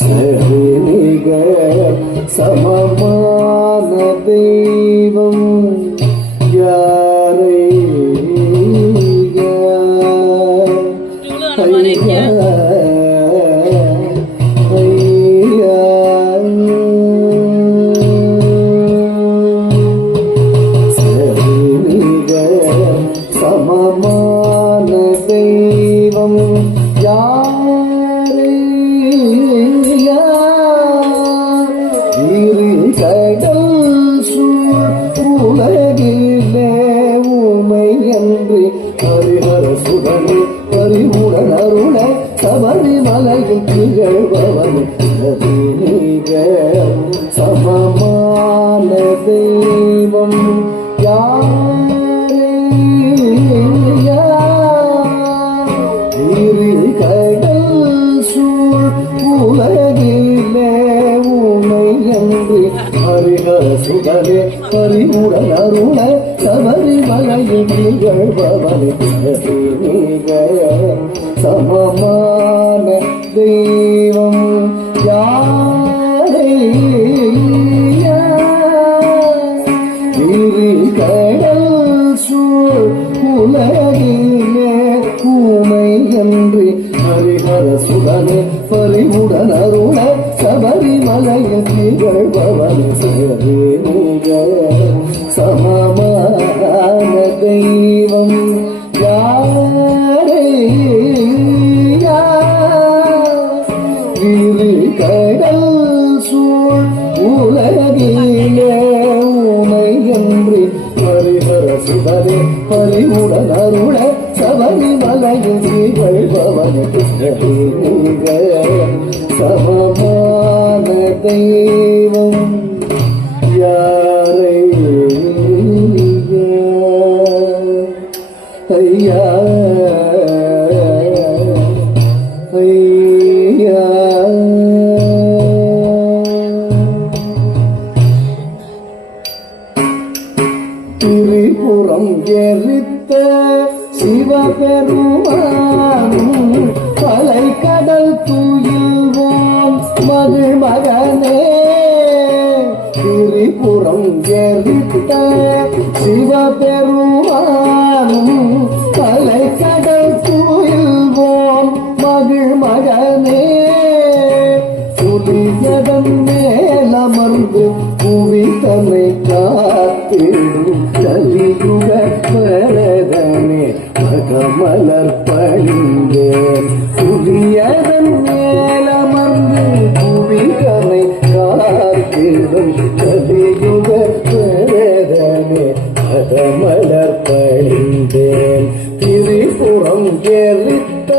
சரிக சமமான தெய்வம் யாரை சமமான தெய்வம் யாரை கடல் சூழகிலே உமை என்று ஹரிஹர சுடனே பரிமுடன் அருள சபரிமலையில் திகழ்பவன் சமமான தெய்வம் யாரை கடல் சூழ் உலகிலே உமை என்று ஹரிஹர சுடனே பரிமுடன் அருள சபரிமலையில் திகழ்பவன் சமமான தெய்வம் யாரை கடல் சூழ் உலகிலே ஊமை என்று ஹரிஹர சுடனே பரிமுடன் அருள சபரிமலையில் திகழ்பவன் சமமான தெய்வம் யாரை கடல் சூழ் உலகிலே ஊமை என்று ஹரிஹர சுடனே பரிமுடன் அருள சபரிமலையில் திகழ்பவன் சமமான தெய்வம் யாரை ஐயா ஐயா திரிபுரம் எரித்த சிவபெருமானும் பலை கடல் துயில்வோம் மகிழ்மகனே திரிபுரம் எரித்த சிவபெருமானும் பலை கடல் துயில்வோம் மகிழ்மகனே புலியதன் மேலமர்ந்து புவி தன்னை காத்திடும் கலியுக பரதனே மகமலர் பணிந்தேன் புலியதன் மேலமர்ந்து புவி தன்னை காத்திடும் கலியுக பரதனே மகமலர் பணிந்தேன் திரிபுரம் எரித்த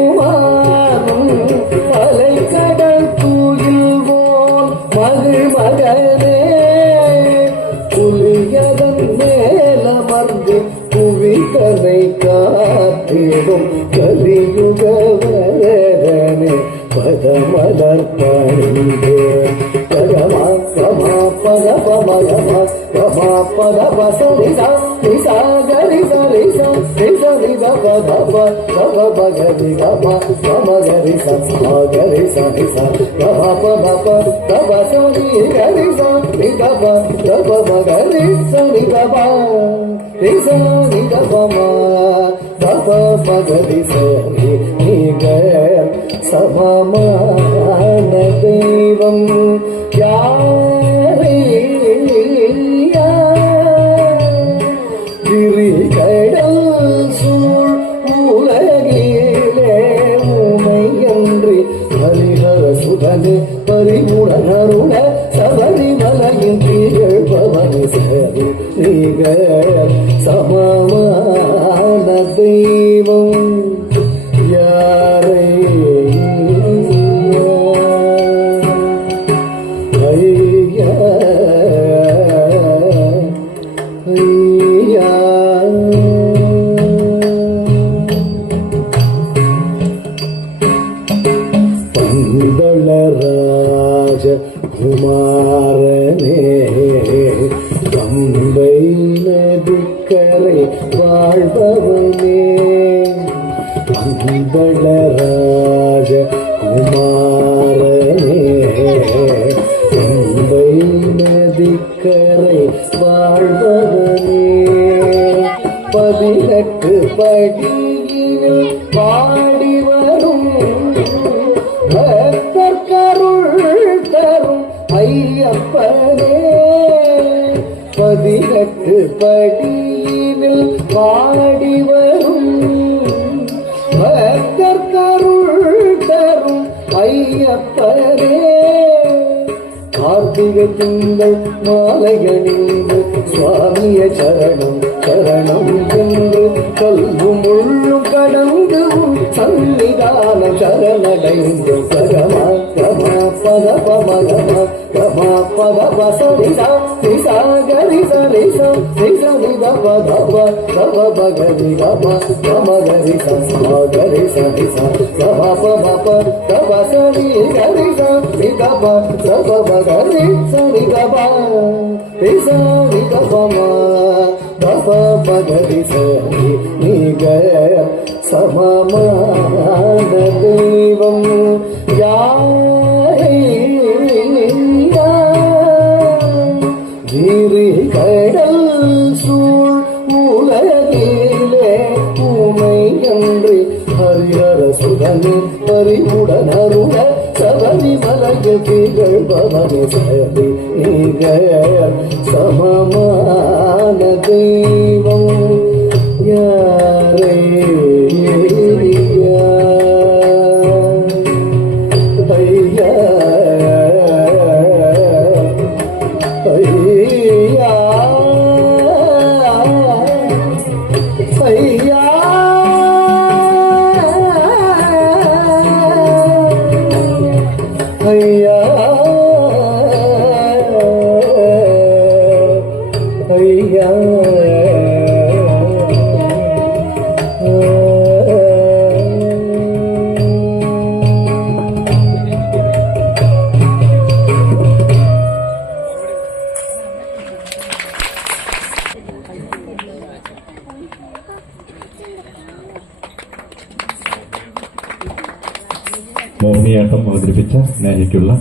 சிவபெருமானும் பலை கடல் தூயில்வோம் மகிழ்மகனே புலியதன் மேலமர்ந்து புவி தன்னை காத்திடும் கலியுக வரதனே பதமலர் பணிந்தேன் பகமா கமா பத பமகமா கமா பத பசரிசா நிசா கரிசா ரிசா ரிசா நிசா பத பத பகரி கமா கம கரிசா கரிசா நிசா கமா பத பத பசரி கரிசா நிகப கப பகரிசா நிகப ரிசா நிகபமா கப பகரிசா நிக சமமான தெய்வம் யாரை கடல் சூழ் உலகிலே உமை என்று ஹரிஹர சுடனே பரிமுடன் அருள சபரிமலையில் திகழ்பவன் சமமான தெய்வம் யாரை ஐயா ஐயா பந்தளராஜ குமாரனே பம்பை நதிக்கரை வாழ்பவனே பந்தளராஜ குமாரனே பம்பை நதிக்கரை வாழ்பவனே 18 படியில் பாடி வரும் பக்தர்கருள் தரும் ஐயப்பனே 18 படியில் பாடி வரும் பக்தர்கருள் தரும் ஐயப்பனே கார்த்திகை திங்கள் மாலையணிந்து சுவாமிய சரணம் சரணம் என்று கல்வும் முள்ளும் கடந்து சன்னிதான சரணடைந்து கரமா கமா பத பமகமா கமா பத பசரிசா நிசா கரிசா நிசா நிசா நித பத பத பகரி கமா கம கரிசா கரிசா நிசா கமா பம பத சரி கரிசா நித பத பகரி சரி கபா நிசா நித பம பப பகரி சரி நிக சமமான தெய்வம் யாரையா வீரி கடல் சூழ் உலகிலே உமை அன்றி ஹரிஹர சுதனே பரிவுடன் அருண சபரி மலையில் திகழ்பவனே சரி நீக சமமான தெய்வம் யாரே ஐயா ஐயா ஐயா ஐயா ஐயா മോഹിനിയാട്ടം അവതരിപ്പിച്ച സ്നേഹിക്കുള്ള